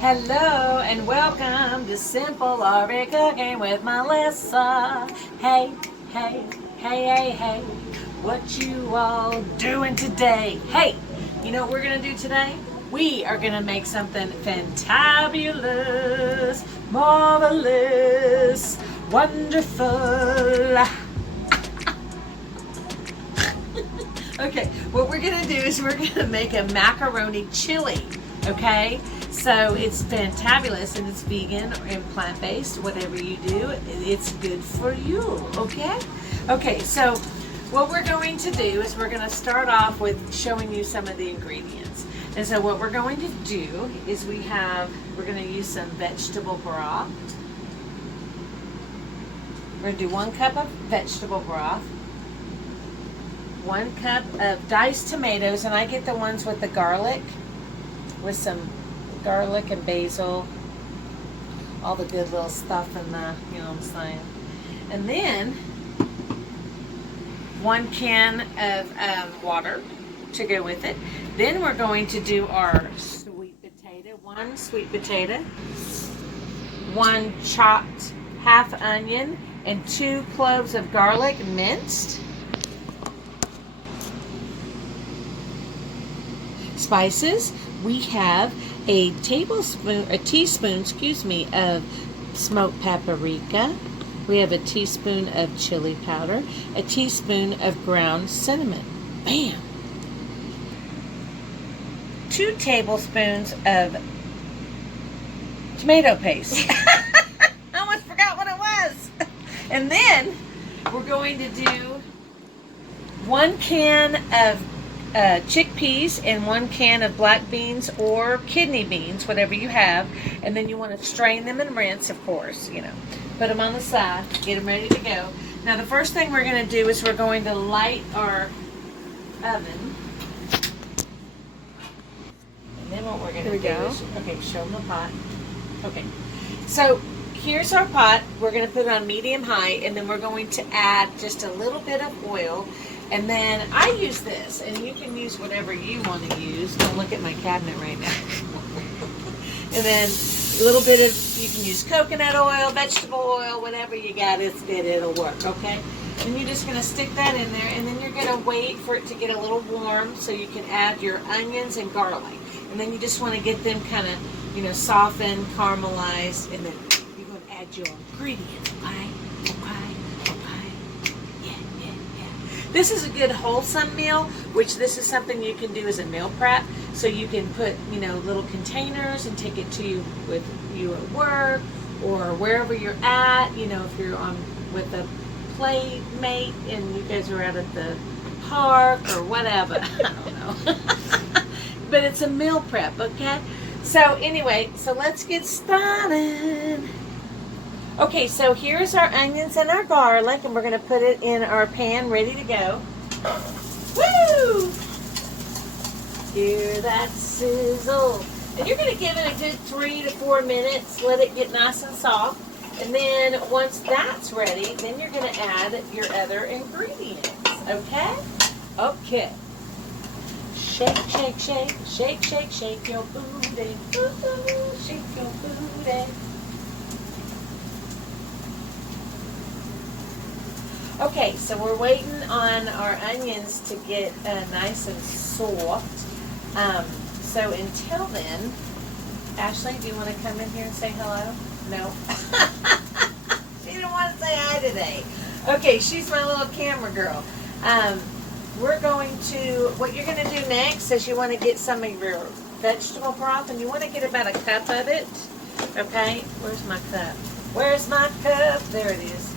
Hello and welcome to Simple RV Cooking with Melissa. Hey, hey, hey, hey, hey, what you all doing today? Hey, you know what we're going to do today? We are going to make something fantabulous, marvelous, wonderful. Okay, what we're going to do is we're going to make a macaroni chili, okay? So it's fantabulous and it's vegan and plant-based, whatever you do, it's good for you, okay? Okay, so what we're going to do is we're going to start off with showing you some of the ingredients. And so what we're going to do is we're going to use some vegetable broth. We're going to do 1 cup of vegetable broth, 1 cup of diced tomatoes, and I get the ones with the garlic, with some garlic and basil, all the good little stuff in the, you know what I'm saying. And then 1 can of water to go with it. Then we're going to do our sweet potato, 1 sweet potato, 1 chopped half onion, and 2 cloves of garlic minced. Spices, we have a teaspoon, of smoked paprika. We have a teaspoon of chili powder, a teaspoon of ground cinnamon. Bam! 2 tablespoons of tomato paste. I almost forgot what it was. And then we're going to do 1 can of chickpeas and 1 can of black beans or kidney beans, whatever you have, and then you want to strain them and rinse, of course, you know. Put them on the side, get them ready to go. Now the first thing we're going to do is we're going to light our oven. And then what we're going to do is, okay, show them the pot. Okay, so here's our pot. We're going to put it on medium high, and then we're going to add just a little bit of oil. And then I use this, and you can use whatever you want to use. Don't look at my cabinet right now. And then a little bit of, you can use coconut oil, vegetable oil, whatever you got, it'll work, okay? And you're just going to stick that in there, and then you're going to wait for it to get a little warm so you can add your onions and garlic. And then you just want to get them kind of, you know, softened, caramelized, and then you're going to add your ingredients, okay? This is a good wholesome meal, which this is something you can do as a meal prep. So you can put, you know, little containers and take it to you with you at work or wherever you're at. You know, if you're on with a playmate and you guys are out at the park or whatever. I don't know. But it's a meal prep, okay? So anyway, so let's get started. Okay, so here's our onions and our garlic, and we're going to put it in our pan ready to go. Woo! Hear that sizzle. And you're going to give it a good 3 to 4 minutes. Let it get nice and soft. And then once that's ready, then you're going to add your other ingredients. Okay? Okay. Shake, shake, shake. Shake, shake, shake your booty. Ooh, shake your booty. Okay, so we're waiting on our onions to get nice and soft. So until then, Ashley, do you want to come in here and say hello? No? She didn't want to say hi today. Okay, she's my little camera girl. We're going to, what you're going to do next is you want to get some of your vegetable broth, and you want to get about a cup of it. Okay, where's my cup? Where's my cup? There it is.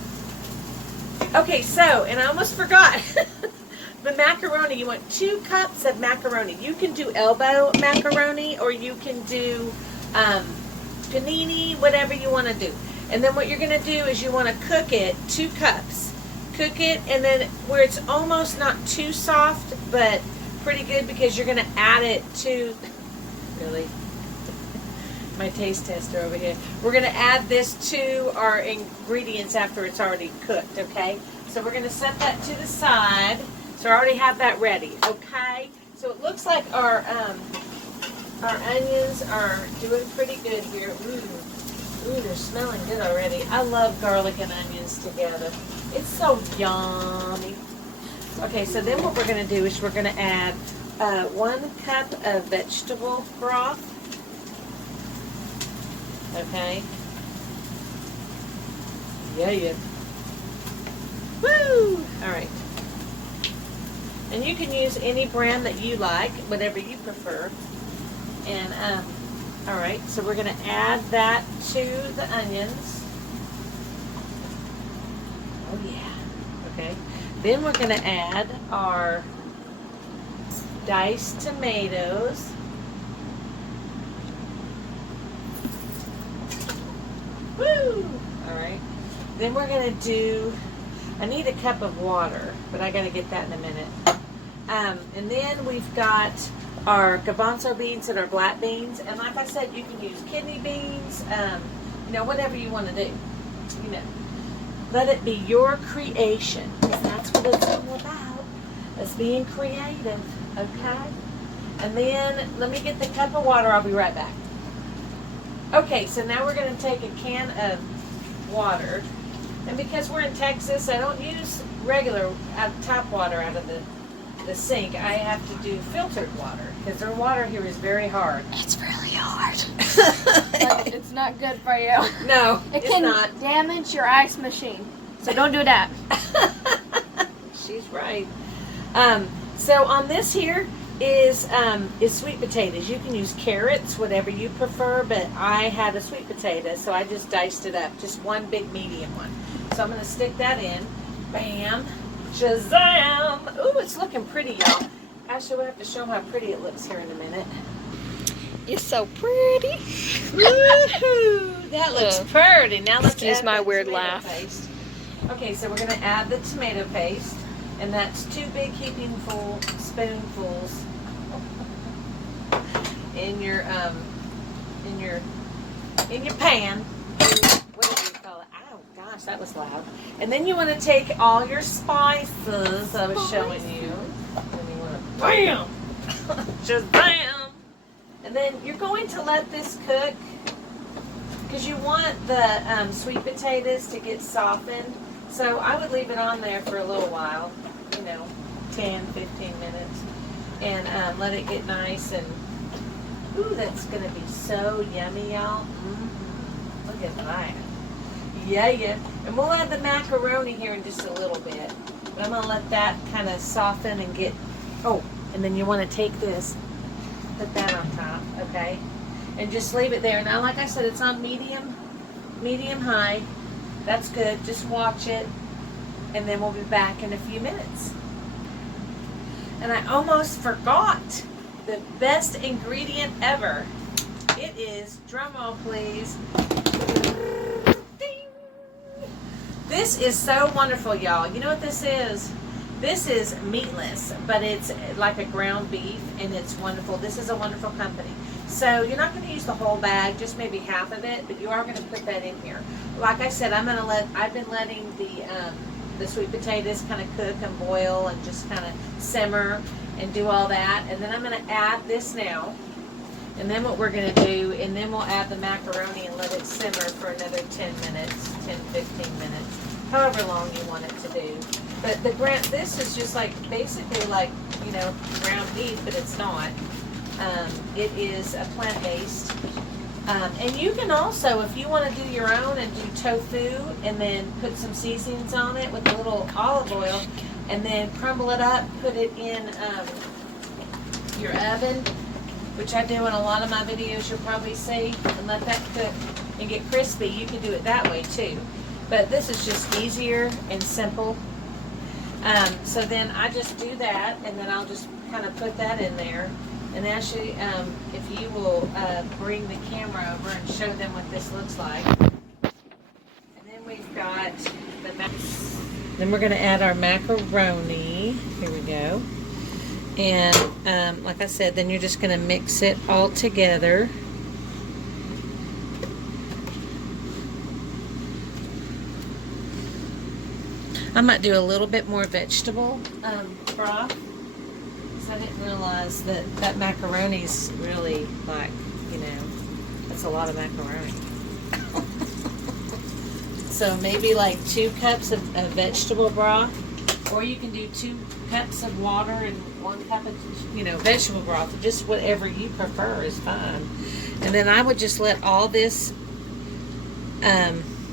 Okay, so, and I almost forgot, the macaroni, you want 2 cups of macaroni. You can do elbow macaroni, or you can do panini, whatever you want to do. And then what you're going to do is you want to cook it, 2 cups. Cook it, and then where it's almost not too soft, but pretty good, because you're going to add it to, really? My taste tester over here. We're going to add this to our ingredients after it's already cooked, okay? So we're going to set that to the side. So I already have that ready, okay? So it looks like our Our onions are doing pretty good here. Ooh, they're smelling good already. I love garlic and onions together. It's so yummy. Okay, so then what we're going to do is we're going to add 1 cup of vegetable broth. Okay. Yeah. Woo! All right. And you can use any brand that you like, whatever you prefer. And, all right, so we're going to add that to the onions. Oh, yeah. Okay. Then we're going to add our diced tomatoes. Woo! All right. Then we're going to do, I need a cup of water, but I got to get that in a minute. And then we've got our garbanzo beans and our black beans. And like I said, you can use kidney beans, you know, whatever you want to do. You know, let it be your creation. Because that's what it's all about. It's being creative. Okay? And then, let me get the cup of water. I'll be right back. Okay, so now we're going to take a can of water. And because we're in Texas, I don't use regular tap water out of the sink. I have to do filtered water because their water here is very hard. It's really hard. Like, it's not good for you. No, it it's can not. Damage your ice machine. So don't do that. She's right. So on this here is sweet potatoes. You can use carrots, whatever you prefer, but I had a sweet potato, so I just diced it up. Just one big medium one. So I'm going to stick that in. Bam. Shazam! Ooh, it's looking pretty, y'all. Actually, we'll have to show how pretty it looks here in a minute. It's so pretty. Woohoo! That looks pretty. Now let's excuse add my the weird tomato laugh. paste. Okay, so we're going to add the tomato paste, and that's 2 big heaping spoonfuls in your pan. Whatever you call it. Oh gosh, that was loud. And then you want to take all your spices I was showing you. And you want to bam, just bam. And then you're going to let this cook because you want the sweet potatoes to get softened. So I would leave it on there for a little while, you know, 10, 15 minutes, and let it get nice. And ooh, that's gonna be so yummy, y'all. Look at that. Yeah. And we'll add the macaroni here in just a little bit. But I'm going to let that kind of soften and get... Oh, and then you want to take this, put that on top, okay? And just leave it there. Now, like I said, it's on medium high. That's good. Just watch it. And then we'll be back in a few minutes. And I almost forgot the best ingredient ever. It is, drumroll please, ding. This is so wonderful, y'all. You know what this is? This is meatless, but it's like a ground beef, and it's wonderful. This is a wonderful company. So you're not going to use the whole bag, just maybe half of it, but you are going to put that in here. Like I said, I've been letting the sweet potatoes kind of cook and boil and just kind of simmer and do all that, and then I'm going to add this now. And then what we're going to do, and then we'll add the macaroni and let it simmer for another 10 minutes, 10, 15 minutes, however long you want it to do. But this is just like, basically like, you know, ground beef, but it's not. It is a plant-based. And you can also, if you want to do your own and do tofu and then put some seasonings on it with a little olive oil and then crumble it up, put it in your oven, which I do in a lot of my videos, you'll probably see, and let that cook and get crispy. You can do it that way too. But this is just easier and simple. So then I just do that, and then I'll just kind of put that in there. And actually, if you will bring the camera over and show them what this looks like. And then we've got then we're going to add our macaroni. Here we go. And like I said, then you're just going to mix it all together. I might do a little bit more vegetable broth. So I didn't realize that macaroni's really like, that's a lot of macaroni. So maybe like 2 cups of vegetable broth, or you can do 2 cups of water and 1 cup of, vegetable broth. Just whatever you prefer is fine. And then I would just let all this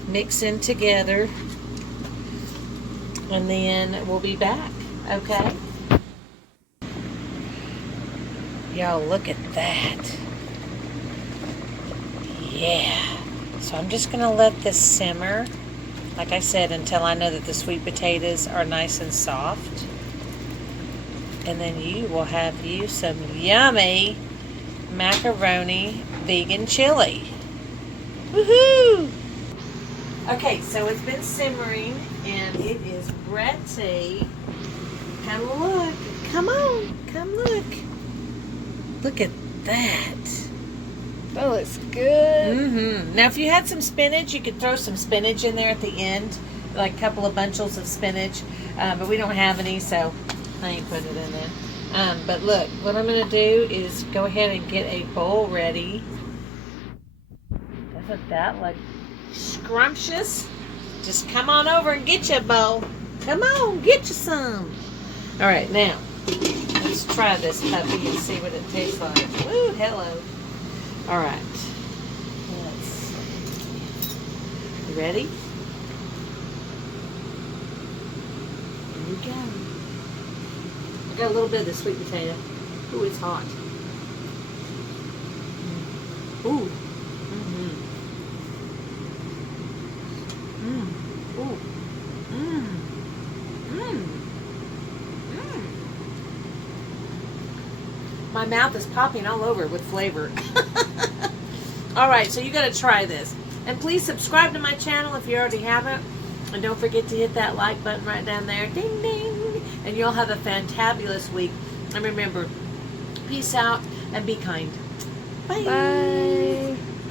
mix in together, and then we'll be back, okay? Y'all, look at that. Yeah. So I'm just going to let this simmer, like I said, until I know that the sweet potatoes are nice and soft. And then you will have you some yummy macaroni vegan chili. Woohoo! Okay, so it's been simmering and it is ready. Come look. Come on. Come look. Look at that. That looks good. Mm-hmm. Now, if you had some spinach, you could throw some spinach in there at the end, like a couple of bunches of spinach. But we don't have any, so I ain't putting it in there. But look, what I'm going to do is go ahead and get a bowl ready. Doesn't that look scrumptious? Just come on over and get you a bowl. Come on, get you some. All right, now, let's try this puppy and see what it tastes like. Woo, hello. All right. Let's see. You ready? Here we go. I got a little bit of the sweet potato. Ooh, it's hot. Ooh. Mm-hmm. Mmm. Ooh. Mmm. Mmm. Mmm. My mouth is popping all over with flavor. All right, so you got to try this. And please subscribe to my channel if you already haven't. And don't forget to hit that like button right down there. Ding, ding. And you'll have a fantabulous week. And remember, peace out and be kind. Bye. Bye.